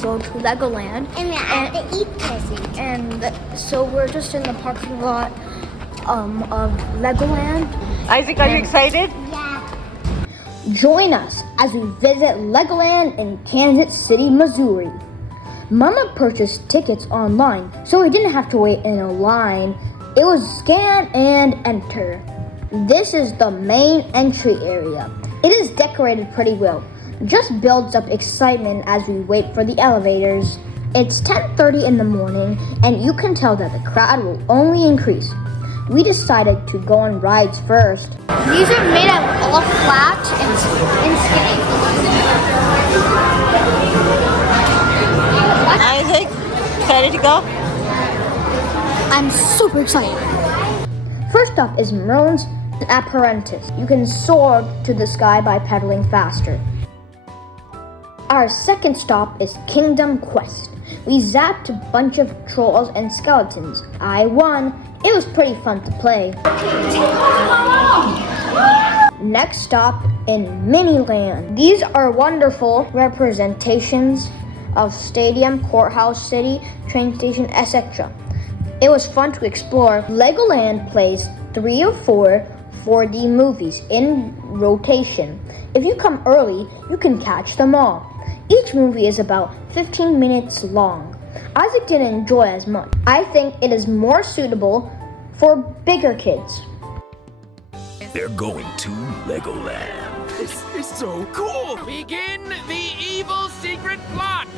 go to Legoland. And we have to eat presents. And so we're just in the parking lot of Legoland. Isaac, are you excited? Yeah. Join us as we visit Legoland in Kansas City, Missouri. Mama purchased tickets online, so we didn't have to wait in a line. It was scan and enter. This is the main entry area. It is decorated pretty well. Just builds up excitement as we wait for the elevators. It's 10:30 in the morning, and you can tell that the crowd will only increase. We decided to go on rides first. These are made out all flat and skinny. Isaac, excited to go? I'm super excited. First up is Merlin's Apprentice. You can soar to the sky by pedaling faster. Our second stop is Kingdom Quest. We zapped a bunch of trolls and skeletons. I won. It was pretty fun to play. Next stop in Miniland. These are wonderful representations of stadium, courthouse, city, train station, etc. It was fun to explore. Legoland plays 3 or 4 4D movies in rotation. If you come early, you can catch them all. Each movie is about 15 minutes long. Isaac didn't enjoy as much. I think it is more suitable for bigger kids. They're going to Legoland. This is so cool! Begin the evil secret plot!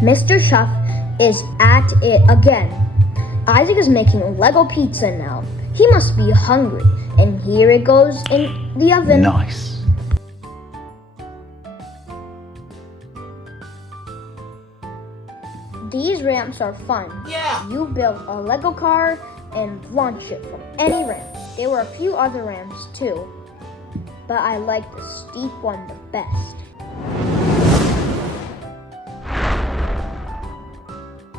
Mr. Chef is at it again. Isaac is making Lego pizza now. He must be hungry. And here it goes in the oven. Nice. These ramps are fun. Yeah! You build a Lego car and launch it from any ramp. There were a few other ramps too, but I like the steep one the best.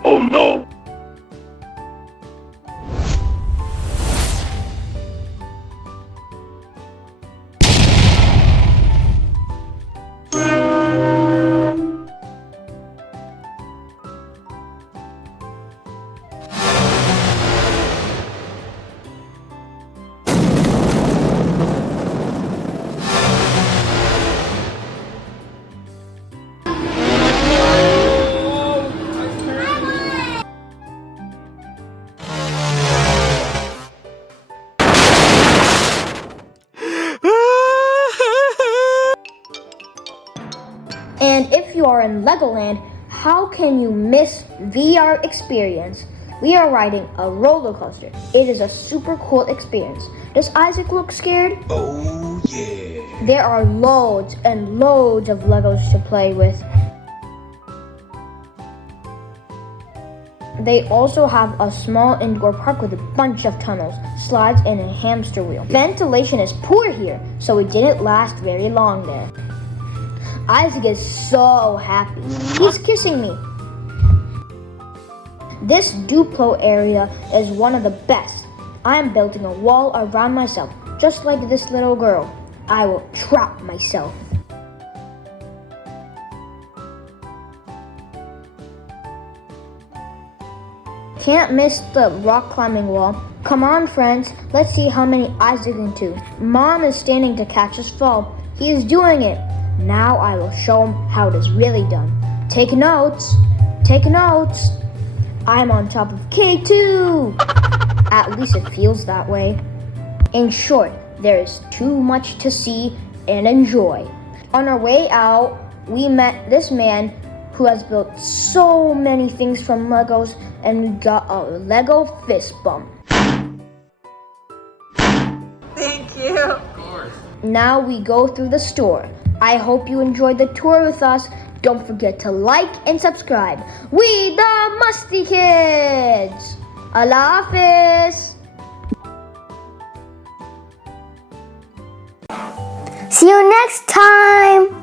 Oh no! And if you are in Legoland, how can you miss VR experience? We are riding a roller coaster. It is a super cool experience. Does Isaac look scared? Oh yeah! There are loads and loads of Legos to play with. They also have a small indoor park with a bunch of tunnels, slides, and a hamster wheel. Ventilation is poor here, so it didn't last very long there. Isaac is so happy. He's kissing me. This Duplo area is one of the best. I am building a wall around myself, just like this little girl. I will trap myself. Can't miss the rock climbing wall. Come on, friends. Let's see how many Isaac can do. Mom is standing to catch us fall. He is doing it. Now I will show him how it is really done. Take notes. Take notes. I'm on top of K2. At least it feels that way. In short, there is too much to see and enjoy. On our way out, we met this man who has built so many things from Legos, and we got a Lego fist bump. Thank you. Of course. Now we go through the store. I hope you enjoyed the tour with us. Don't forget to like and subscribe. We the Masti Kids! Allah Hafiz! See you next time!